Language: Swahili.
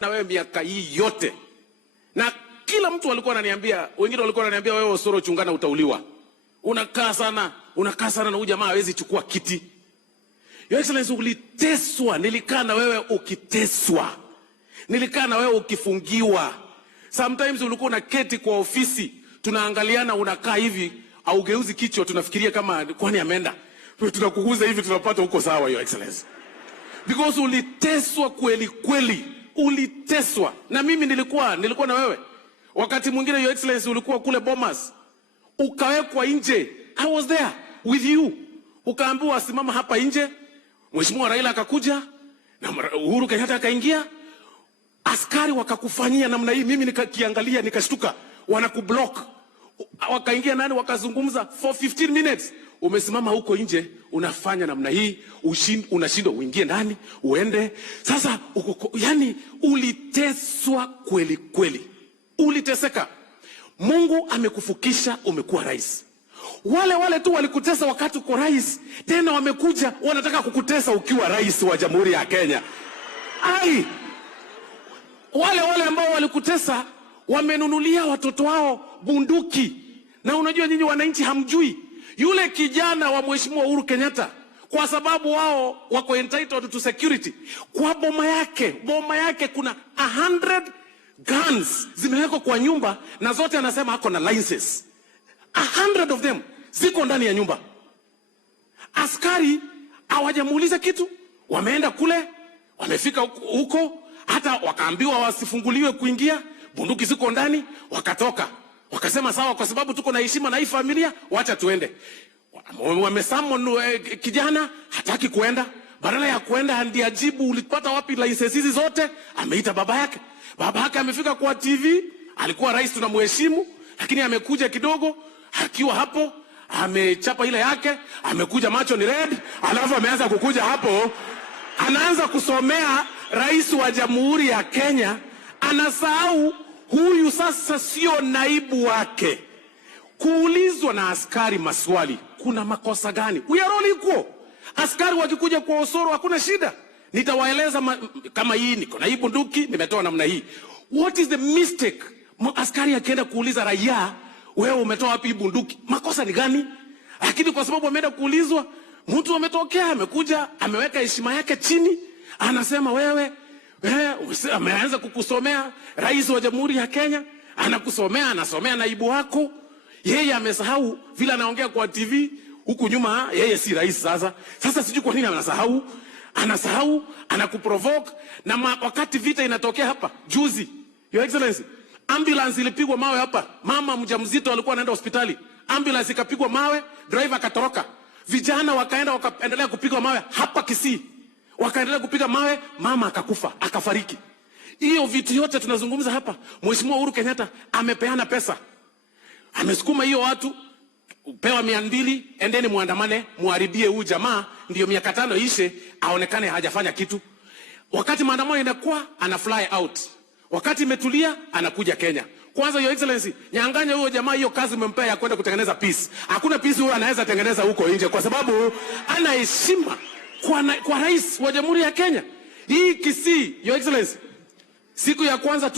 na wewe miaka hii yote, na kila mtu alikuwa ananiambia, wengine walikuwa wananiambia wewe Osoro chungana utauliwa. Unakaa sana na huyu jamaa hawezi chukua kiti. Your Excellency, uliteswa, nilikaa na wewe ukiteswa. Nilikaa na wewe ukifungiwa. Sometimes ulikuwa unaketi kwa ofisi, tunaangaliana unakaa hivi, au geuzi kichwa tunafikiria kama kwani ameenda. Tunakuguza hivi tunapata huko sawa, Your Excellency. Because uliteswa kweli kweli. Uliteswa. Na mimi nilikuwa na wewe. Wakati mwingine Your Excellency ulikuwa kule Bomas. Ukawekwa nje. I was there with you. Ukaambiwa simama hapa nje. Mheshimiwa Raila akakuja na Uhuru Kenyatta akaingia. Askari wakakufanyia namna hii, mimi nikakiangalia nikashtuka. Wanakublock. Wakaingia nani wakazungumza for 15 minutes. Umesimama huko nje unafanya namna hii, unashindwa uingie ndani, uende. Sasa yani uliteswa kweli kweli. Uliteseka. Mungu amekufukisha, umekuwa rais. Wale tu walikutesa wakati uko rais, tena wamekuja wanataka kukutesa ukiwa rais wa Jamhuri ya Kenya. Ai! Wale ambao walikutesa wamenunulia watoto wao bunduki. Na unajua nyinyi wananchi hamjui, yule kijana wa Mheshimiwa Uhuru Kenyatta, kwa sababu wao wako entitled to security, kwa boma yake kuna 100 guns zimewekwa kwa nyumba, na zote anasema hako na licenses. 100 of them ziko ndani ya nyumba. Askari hawajamuuliza kitu, wameenda kule, wamefika huko, hata wakaambiwa wasifunguliwe kuingia, bunduki ziko ndani, wakatoka. Wakasema sawa, kwa sababu tuko na heshima na hii familia, wacha tuende. Wamesummon kijana, hataki kuenda. Badala ya kuenda ndiye ajibu ulipata wapi licenses hizi zote? Ameita baba yake. Baba yake amefika kwa TV, alikuwa rais tunamheshimu, lakini amekuja kidogo, akiwa hapo, amechapa ile yake, amekuja macho ni red, alafu ameanza kukuja hapo, anaanza kusomea rais wa Jamhuri ya Kenya, anasahau huyu sasa sio naibu wake. Kuulizwa na askari maswali, kuna makosa gani? We are all equal. Askari wakikuja kwa Osoro hakuna shida. Nitawaeleza kama hii niko na hii bunduki, nimetoa namna hii. What is the mistake? Askari akienda kuuliza raia, wewe umetoa wapi bunduki? Makosa ni gani? Lakini kwa sababu ameenda kuulizwa, mtu ametokea, amekuja, ameweka heshima yake chini, anasema wewe ameanza kukusomea rais wa Jamhuri ya Kenya, anasomea naibu wako. Yeye amesahau vile anaongea kwa TV, huku nyuma yeye si rais sasa. Sasa sijui kwa nini anasahau, anakuprovoke. Na wakati vita inatokea hapa juzi, Your Excellency, ambulance ilipigwa mawe hapa. Mama mjamzito alikuwa anaenda hospitali, ambulance ikapigwa mawe, driver akatoroka. Vijana wakaendelea kupigwa mawe hapa Kisii. Wakaendelea kupiga mawe, mama akakufa, akafariki. Hiyo vitu yote tunazungumza hapa, Mheshimiwa Uhuru Kenyatta amepeana pesa. Amesukuma hiyo watu, upewa 200, endeni muandamane, muharibie huyu jamaa, ndio miaka 5 ishe, aonekane hajafanya kitu. Wakati maandamano inakuwa, ana fly out. Wakati imetulia, anakuja Kenya. Kwanza Your Excellency, nyanganya huyo jamaa hiyo kazi umempea ya kwenda kutengeneza peace. Hakuna peace huyo anaweza tengeneza huko nje, kwa sababu ana heshima kwa rais wa Jamhuri ya Kenya. Hii Kisii, Your Excellency, siku ya kwanza